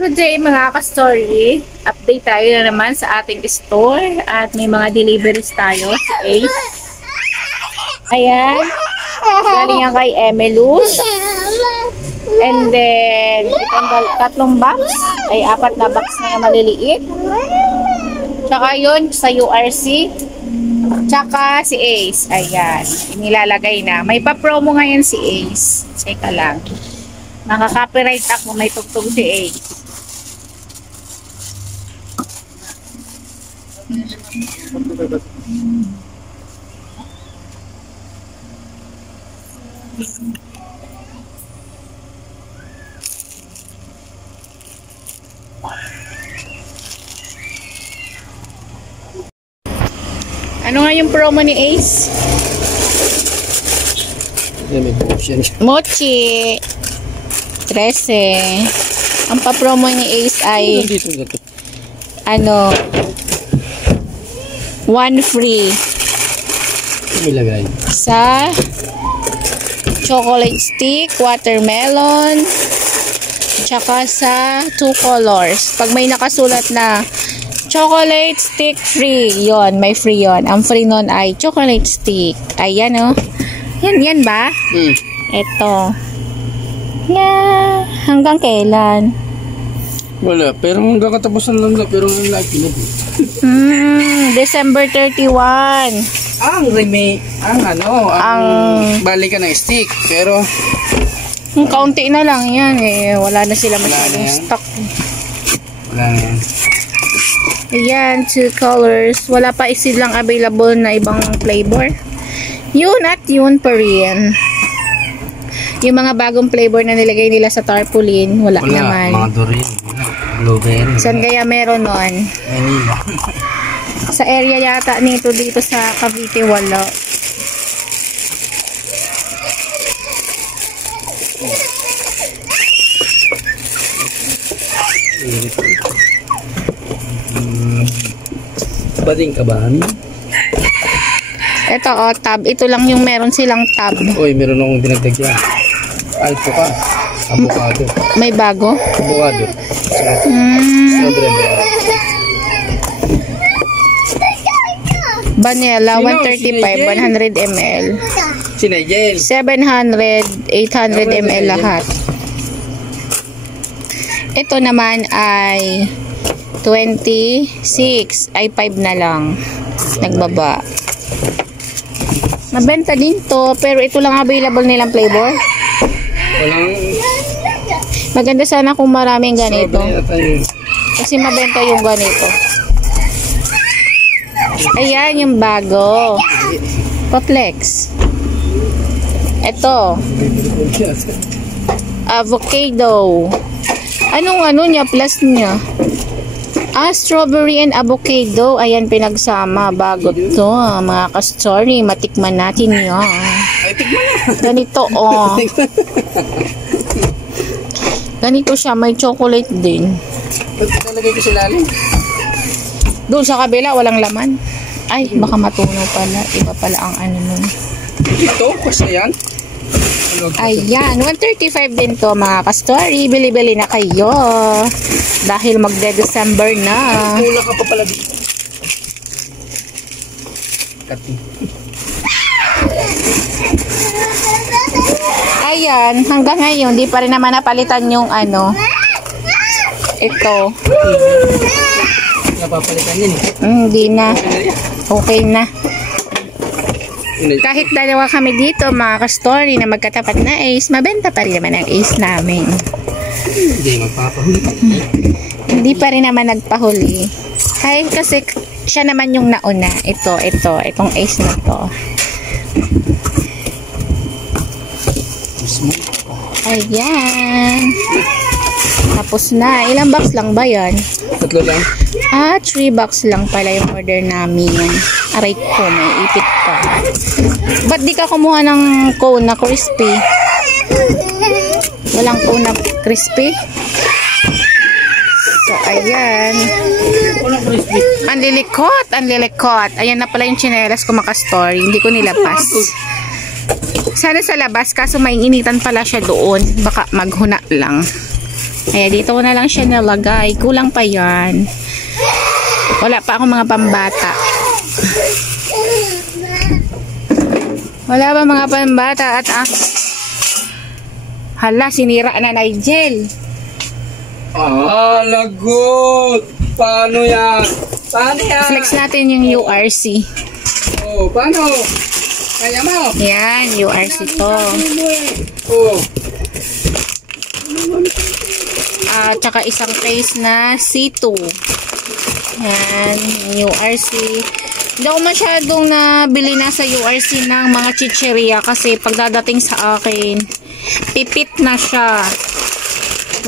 Good day mga ka-story. Update tayo na naman sa ating store at may mga deliveries tayo si Ace. Ayan. Galing yan kay Emelus. And then, itong tatlong box ay 4 na box na yung maliliit. Tsaka yun sa URC. Tsaka si Ace. Ayan. Inilalagay na. May pa-promo ngayon si Ace. Teka lang. Nakaka-copyright ako. May tugtog si Ace. Ano nga yung promo ni Ace? Mochi 13. Ang pa-promo ni Ace ay ano, 1 free sa chocolate stick, watermelon, tsaka sa 2 colors. Pag may nakasulat na chocolate stick free, yon, may free yon. Ang free nun ay chocolate stick. Ayan o. Yan ba? Ito. Yeah. Hanggang kailan? Wala, pero hanggang katapusan lang na, pero ang laki na po. December 31. Ang balikan ng stick, pero kaunti na lang yan eh. Wala na sila masyadong stock. Wala na yan. Ayan, 2 colors. Wala pa silang available na ibang flavor. Yun at yun pa rin. Yung mga bagong flavor na nilagay nila sa tarpaulin, wala naman. Mga Dorian, blueberry. Saan kaya meron nun? Manila. Sa area yata nito dito sa Cavite, wala. Bading kabahan? Ito tab. Ito lang yung meron silang tab. Uy, meron akong dinagdag yan. Alpo ka. Avocado. May bago? Avocado. Vanilla, 135, 100 ml. Sinayel. 700, 800 ml lahat. Ito naman ay 26, ay 5 na lang. Nagbaba. Mabenta din to, pero ito lang available nilang flavor. Walang... Maganda sana kung maraming ganito. Kasi mabenta yung ganito. Ayan yung bago. Paplex. Ito. Avocado. Anong ano niya, plus niya? Strawberry and avocado. Ayan, pinagsama. Bago to, mga ka-story. Matikman natin yan. Ay, tikman na. Ganito, oh. Ganito siya. May chocolate din. Nalagay ko sa lalim. Doon sa kabila, walang laman. Ay, baka matunaw pala. Iba pala ang ano nun. Ito, kasi yan. Ayan, 135 din to, mga ka-story. Bili-bili na kayo. Dahil magde-December na. Kula ka pa pala dito. Ayan, hanggang ngayon, di pa rin naman napalitan yung ano. Ito. Napapalitan yun. Hindi na. Okay na. Kahit dalawa kami dito, mga ka-story, na magkatapat na Ace, mabenta pa rin naman ang Ace namin. Hindi magpapahuli. Hindi pa rin naman nagpahuli. Kasi siya naman yung nauna. Itong Ace na to. Ayan. Tapos na. Ilang box lang ba yan? 3 lang. 3 box lang pala yung order namin. Aray ko, may ipit pa. Ba't di ka kumuha ng cone na crispy? Walang cone na crispy? So, ayan. Ang lilikot. Ayan na pala yung tsinelas ko, maka-story. Hindi ko nilapas. Sana sa labas, kaso may initan pala siya doon. Baka maghuna lang. Kaya dito ko na lang siya nalagay. Kulang pa yan. Wala pa akong mga pambata. Wala pa mga pambata at hala, sinira na Nigel. Lagot! Paano yan? Paano yan? Flex natin yung URC. Oh, paano? Kaya mo? Yan, URC to. Oh. Tsaka isang case na C2. Yan, URC. Hindi ako masyadong nabili na sa URC ng mga chicheria kasi pagdadating sa akin, pipit na siya.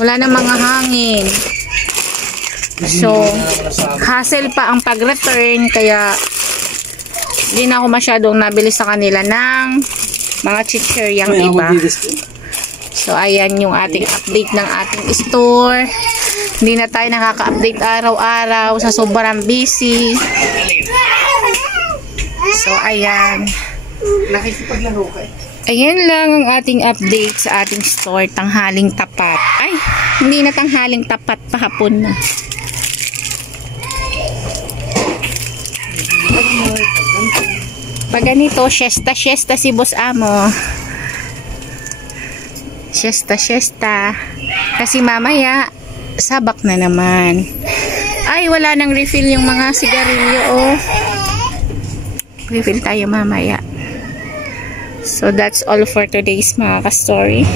Wala na mga hangin. So, hassle pa ang pag-return kaya hindi na ako masyadong nabili sa kanila ng mga chicheryang iba. So, ayan yung ating update ng ating store. Hindi na tayo nakaka-update araw-araw sa sobrang busy. So, ayan. Nakikipaglaro ka. Ayan lang ang ating update sa ating store. Tanghaling tapat. Ay, hindi na tanghaling tapat. Pahapon na. Pag ganito, siesta si Boss Amo. Siesta. Kasi mamaya, sabak na naman. Ay, wala nang refill yung mga sigarilyo, oh. Refill tayo mamaya. So, that's all for today's mga ka-story.